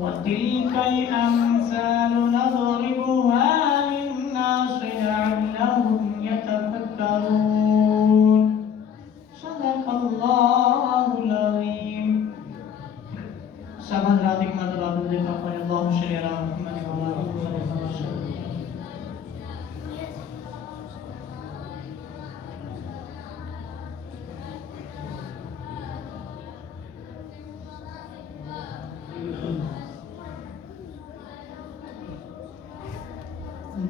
وتلك الأمثال نضربها للناس لعلهم يتفكرون صدق الله العظيم. Sahabat radik madhab Allah syariah Muhammad wa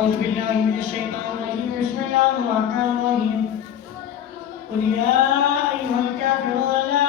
أعوذ بالله من الشيطان الرجيم بسم الله الرحمن الرحيم قل يا أيها الكافرون لا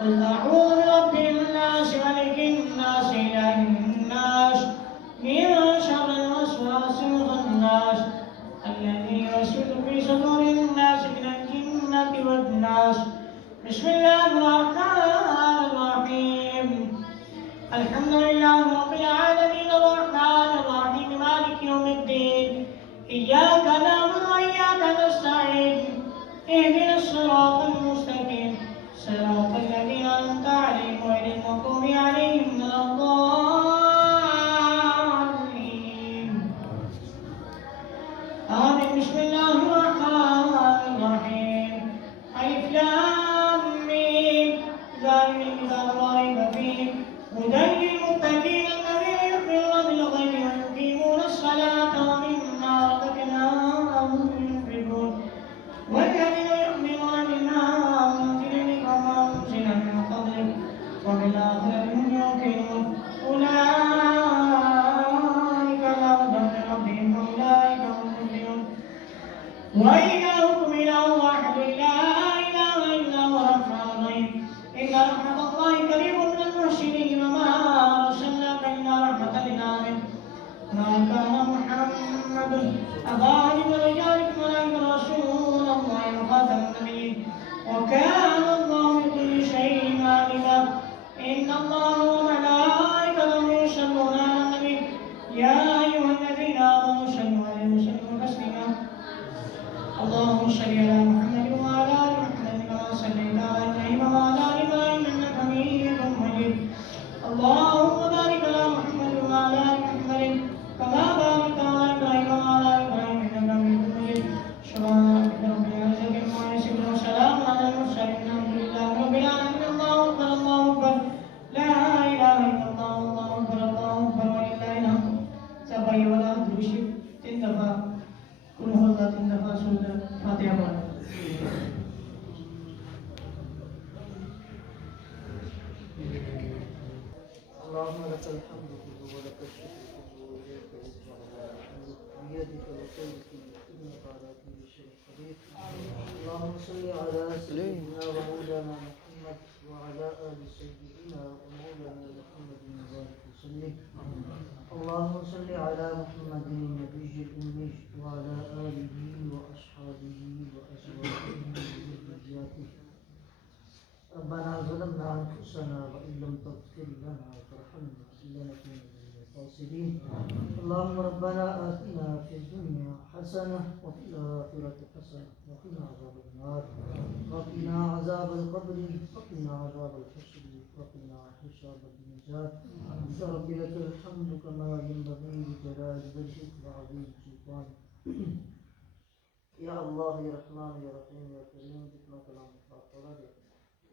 قل أعوذ برب الناس ملك الناس إله الناس من شر الوسواس الخناس الذي يوسوس في صدور الناس من الجنة والناس بسم الله الرحمن الرحيم الحمد لله رب العالمين الرحمن الرحيم مالك يوم الدين إياك نعبد وإياك نستعين اهدنا الصراط المستقيم صراط الذين أنعمت عليهم غير المغضوب عليهم ولا الضالين آمين بسم الله الرحمن الرحيم ألف لام ميم ذلك الكتاب لا ريب فيه هدى للمتقين الذين يؤمنون بالغيب ويقيمون الصلاة ومما رزقناهم ينفقون والذين يؤمنون بما أنزل إليك وما أنزل من قبلك وبالآخرة هم يوقنون أولئك على هدى من ربهم وأولئك هم المفلحون وإلهكم إله واحد لا إله إلا هو الرحمن الرحيم إن رحمة الله قريب من المحسنين وما أرسلناك إلا رحمة للعالمين ما كان محمد أبا أحد من رجالكم ولكن رسول الله وخاتم النبيين وكان الله بكل شيء عليما إن الله وملائكته يصلون على النبي يا أيها الذين آمنوا صلوا عليه وسلموا تسليما اللهم صل على محمد وعلى آل محمد كما صليت على إبراهيم وعلى آل إبراهيم إنك حميد مجيد اللهم بارك على محمد وعلى آل محمد كما باركت على إبراهيم وعلى آل إبراهيم إنك حميد مجيد سبحان ربك رب العزة عما يصفون وسلام على المرسلين الحمد لله رب العالمين الله أكبر الله أكبر لا إله إلا الله الله أكبر ولله الحمد سبحان ولا تشرك تندفع كل هذا تندفع سورة الفاتحة اللهم لك الحمد كله ولك الشكر كله وإليك يرجع الحمد بيدك الخير كله إنك على كل شيء قدير اللهم صل على سيدنا ومولانا محمد وعلى آل سيدنا ومولانا محمد وبارك وسلم اللهم صل على محمد النبي الأمي وعلى آله وأصحابه وأزواجه وذرياته ربنا ظلمنا أنفسنا وإن لم تغفر لنا وترحمنا لنكون من الخاسرين اللهم ربنا آتنا في الدنيا حسنة وفي الآخرة حسنة وقنا عذاب النار وقنا عذاب القبر وقنا عذاب الحشر وقنا حساب الميزان يا رب لك الحمد كما ينبغي لجلال وجهك وعظيم سلطانك يا الله يا رحمن يا رحيم يا كريم جتنا كلام پاک